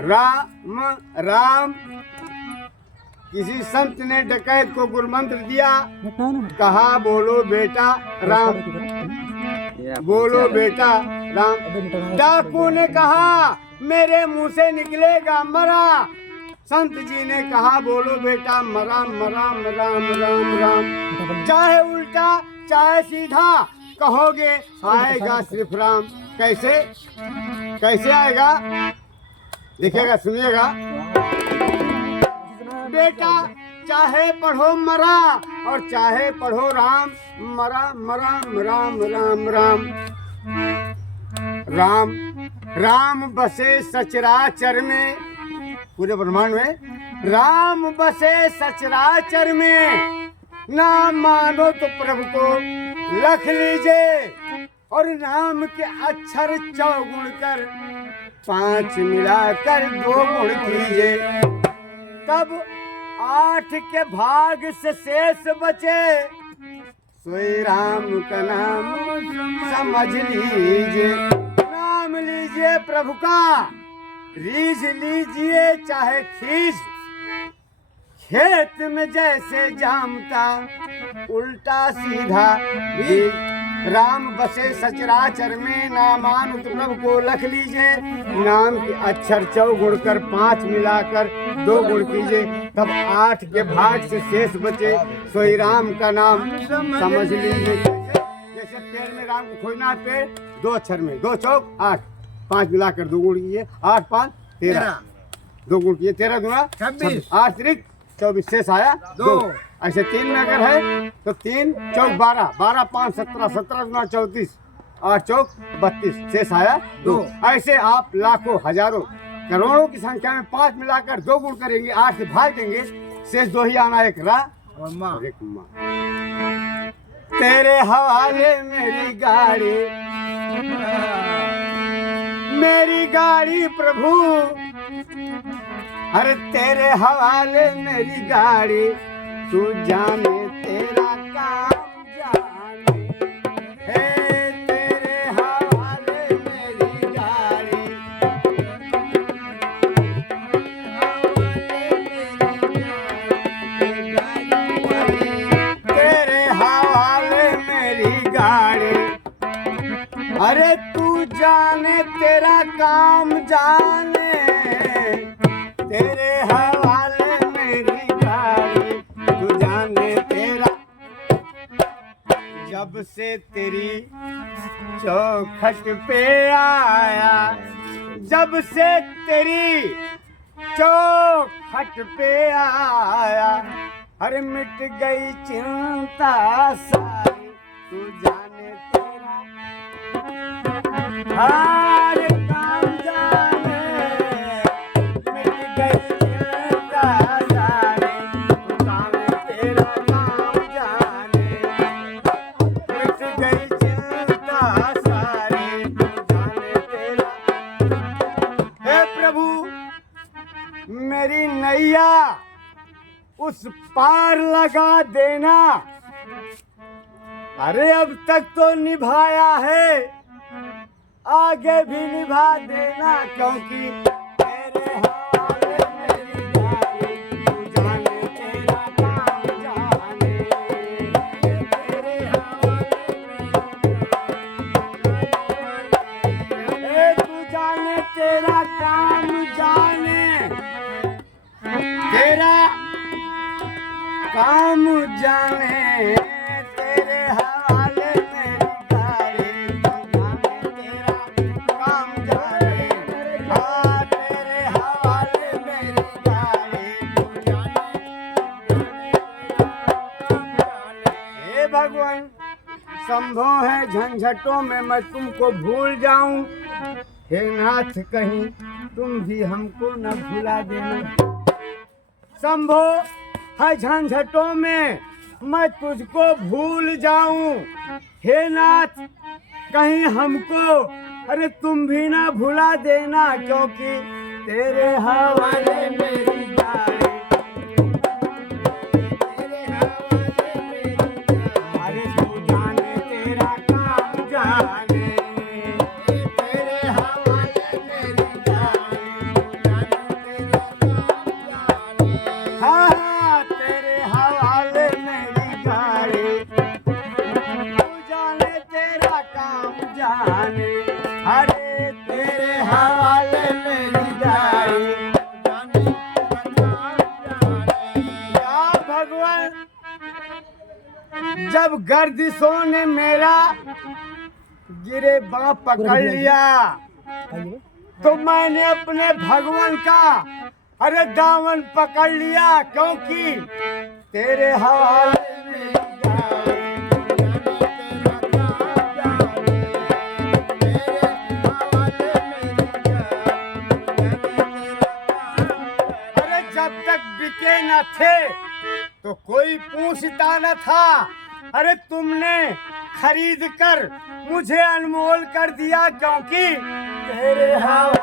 राम राम। किसी संत ने डकैत को गुरुमंत्र दिया, कहा बोलो बेटा राम, बोलो बेटा राम। डाकू ने कहा मेरे मुंह से निकलेगा मरा। संत जी ने कहा बोलो बेटा मरा मरा राम राम राम। चाहे उल्टा चाहे सीधा कहोगे आएगा सिर्फ राम। कैसे कैसे आएगा देखिएगा, सुनिएगा। बेटा चाहे पढ़ो मरा और चाहे पढ़ो राम, मरा मरा राम राम राम। राम राम बसे सचराचर में, पूरे ब्रह्मांड में राम बसे सचराचर में। ना मानो तो प्रभु को लख लीजिए और नाम के अक्षर चौगुण कर 5 मिलाकर 2 गुण कीजिए। तब 8 के भाग से शेष बचे, सोई राम का नाम समझ लीजिए। नाम लीजिए प्रभु का, रीझ लीजिए चाहे खींच। खेत में जैसे जामता उल्टा सीधा बीज। राम बसे सचराचर में, नामान प्रभु को लख लीजिए। नाम के अक्षर चौगुण कर 5 मिलाकर 2 गुण कीजिए। तब 8 के भाग से शेष बचे, सोई राम का नाम समझ लीजिए। जैसे पेड़ में राम को खोजना है, पेड़ 2 अक्षर में, 2 चौक 8, 5 मिलाकर 2 गुण कीजिए। 8 5 13, 2 गुण कीजिए, 13 दूना 26, 8 त्रिक 24, शेष आया 2। ऐसे 3 में अगर है तो 3 चौक 12, 12 5 17, 17 दूना 34, 8 चौक 32, शेष आया 2। ऐसे आप लाखों हजारों करोड़ों की संख्या में 5 मिलाकर 2 गुण करेंगे, 8 से भाग देंगे, शेष 2 ही आना, एक रा और एक माँ। तेरे हवाले मेरी गाड़ी प्रभु, अरे तेरे हवाले मेरी गाड़ी। तू जाने तेरा काम जाने, हे तेरे हवाले मेरी गाड़ी। तेरे हवाले मेरी गाड़ी, अरे तू जाने तेरा काम जाने। तेरे हवाले मेरी गाड़ी, तू जाने तेरा। जब से तेरी चौखट पे आया, जब से तेरी चौखट पे आया, अरे मिट गई चिंता सारी। तू जाने तेरा हर काम जाने, मिट गई चिंता सारी। तू जाने तेरा काम जाने, मिट गई चिंता सारी। तू जाने तेरा। हे प्रभु मेरी नैया उस पार लगा देना। अरे अब तक तो निभाया है, आगे भी निभा देना। क्योंकि तेरे हवाले मेरी गाड़ी, तू जाने तेरा काम जाने। तेरे हवाले तू जाने तेरा काम जाने। तेरा काम जाने, तेरे हवाले मेरी गाड़ी। तू जाने तेरा काम जाने, हाँ तेरे हवाले मेरी गाड़ी। तू जाने। हे भगवान संभव है झंझटों में मैं तुमको भूल जाऊं। हे नाथ कहीं तुम भी हमको न भुला देना। संभव है झंझटों में मैं तुझको भूल जाऊं। हे नाथ कहीं हमको अरे तुम भी ना भुला देना। क्योंकि तेरे हवाले मेरी गाड़ी, तेरे हवाले मेरी गाड़ी। अरे तू जाने तेरा काम जाने, तेरे हवाले मेरी गाड़ी। तू जाने जब गर्दिशों ने मेरा गिरे बाँ पकड़ लिया तो मैंने अपने भगवान का अरे दामन पकड़ लिया, क्योंकि तेरे हवाले में अरे जब तक बिके न थे तो कोई पूछता न था। अरे तुमने खरीद कर मुझे अनमोल कर दिया, क्योंकि तेरे हवाले